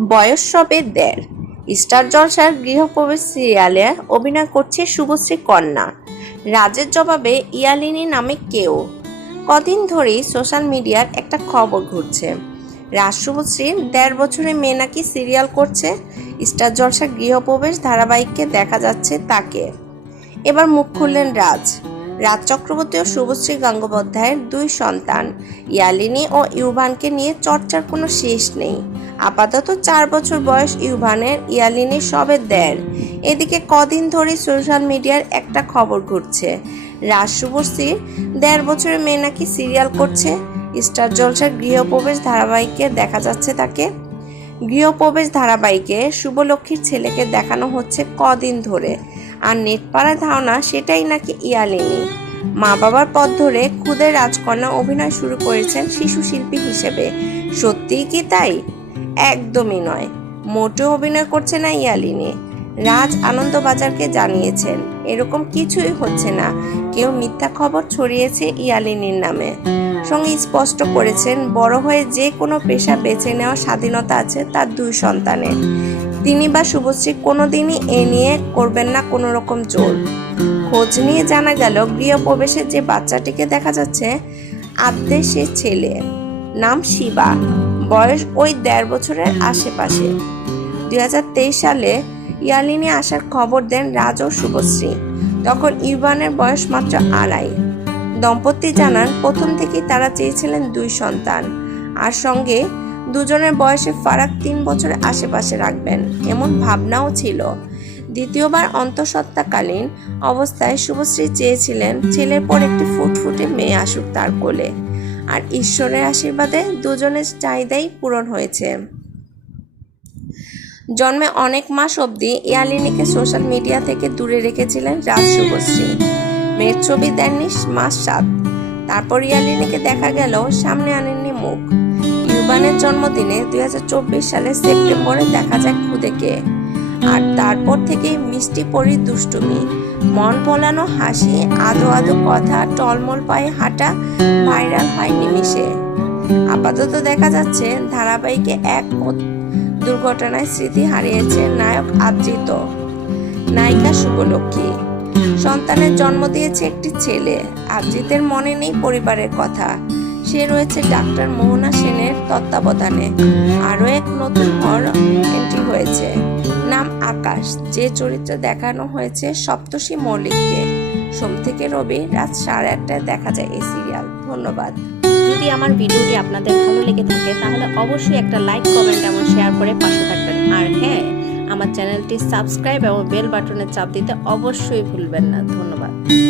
বয়স সবে দেড়। স্টার জলসার গৃহপ্রবেশ সিরিয়ালে অভিনয় করছে শুভশ্রী কন্যা। রাজের জবাবে ইয়ালিনী নামে কেউ। কদিন ধরেই সোশ্যাল মিডিয়ার একটা খবর ঘুরছে। রাজ শুভশ্রীর দেড় বছরে মেয়ে নাকি সিরিয়াল করছে। স্টার জলসার গৃহপ্রবেশ ধারাবাহিককে দেখা যাচ্ছে তাকে। এবার মুখ খুললেন রাজ। রাজ চক্রবর্তী ও শুভশ্রী গঙ্গোপাধ্যায়ের দুই সন্তান, ইয়ালিনী ও ইউভানকে নিয়ে চর্চার কোনো শেষ নেই। আপাতত চার বছর বয়স ইউভানের, ইয়ালিনী সবে দেড়। এদিকে কদিন ধরে সোশ্যাল মিডিয়ার একটা খবর ঘুরছে। রাজ শুভশ্রীর দেড় বছরের মেয়ে নাকি সিরিয়াল করছে। স্টার জলসার গৃহপ্রবেশ ধারাবাহিকে দেখা যাচ্ছে তাকে। গৃহপ্রবেশ ধারাবাহিকে শুভলক্ষ্মীর ছেলেকে দেখানো হচ্ছে কদিন ধরে। আর নেটপাড়া ধারণা সেটাই নাকি ইয়ালিনী। মা বাবার পথ ধরে খুদে রাজকন্যা অভিনয় শুরু করেছেন শিশু শিল্পী হিসেবে। সত্যিই কি তাই? একদমই নয়। মোটেও অভিনয় করছে না ইয়ালিনী। রাজ আনন্দবাজারকে জানিয়েছেন, এরকম কিছুই হচ্ছে না। কেউ মিথ্যা খবর ছড়িয়েছে ইয়ালিনীর নামে। সঙ্গে স্পষ্ট করেছেন, বড় হয়ে যে কোনো পেশা বেছে নেওয়ার স্বাধীনতা আছে তার দুই সন্তানের। তিনি বা শুভশ্রী কোনোদিনই এ নিয়ে করবেন না কোনো রকম জোর। খোঁজ নিয়ে জানা গেল, গৃহপ্রবেশের যে বাচ্চাটিকে দেখা যাচ্ছে আদ্যে সে ছেলে। নাম শিবা। বয়স ওই দেড় বছরের আশেপাশে। দুই হাজার তেইশ সালে ইয়ালিনী আসার খবর দেন রাজ ও শুভশ্রী। তখন ইউবানের বয়স মাত্র আড়াই। দম্পতি জানান, প্রথম থেকেই তারা চেয়েছিলেন দুই সন্তান। আর সঙ্গে দুজনের বয়সে ফারাক তিন বছরের আশেপাশে রাখবেন, এমন ভাবনাও ছিল। দ্বিতীয়বার অন্তঃসত্ত্বাকালীন অবস্থায় শুভশ্রী চেয়েছিলেন ছেলের পর একটি ফুটফুটে মেয়ে আসুক তার কোলে। আর ঈশ্বরের আশীর্বাদে দুজনের চাহিদাই পূরণ হয়েছে। জন্মে অনেক মাস অবধি ইয়ালিনীকে সোশ্যাল মিডিয়া থেকে দূরে রেখেছিলেন রাজ শুভশ্রী। মেয়ের ছবি দেননি মাস সাত। তারপর ইয়ালিনীকে দেখা গেল সামনে আনেননি মুখ। ইউবানের জন্মদিনে দুই হাজার সালে সেপ্টেম্বরে দেখা যায় খুদেকে। আর তারপর থেকে মিষ্টি পরি দুষ্টুমি। মন ভোলানো হাসি, আদো আদো কথা, টলমল পায়ে হাঁটা, ভাইরাল হয় নিমিষে আপাতত দেখা যাচ্ছে ধারাবাহিকে এক দুর্ঘটনায় স্মৃতি হারিয়েছে নায়ক আদৃত নায়িকা শুভলক্ষ্মী। সন্তানের জন্ম দিয়েছে একটি ছেলে। আবজিতের মনে নেই পরিবারের কথা। সে রয়েছে ডাক্তার মোহনা সেনের তত্ত্বাবধানে। আরও এক নতুন হর এন্ট্রি হয়েছে। নাম আকাশ। যে চরিত্রে দেখানো হয়েছে সপ্তর্ষি মৌলিককে সোম থেকে রবি রাত সাড়ে আটটায় দেখা যায় এই সিরিয়াল ধন্যবাদ। যদি আমার ভিডিওটি আপনাদের ভালো লেগে থাকে, তাহলে অবশ্যই একটা লাইক কমেন্ট এবং শেয়ার করে পাশে থাকবেন। আর হ্যাঁ আমার চ্যানেলটি সাবস্ক্রাইব এবং বেল বাটনে চাপ দিতে অবশ্যই ভুলবেন না। ধন্যবাদ।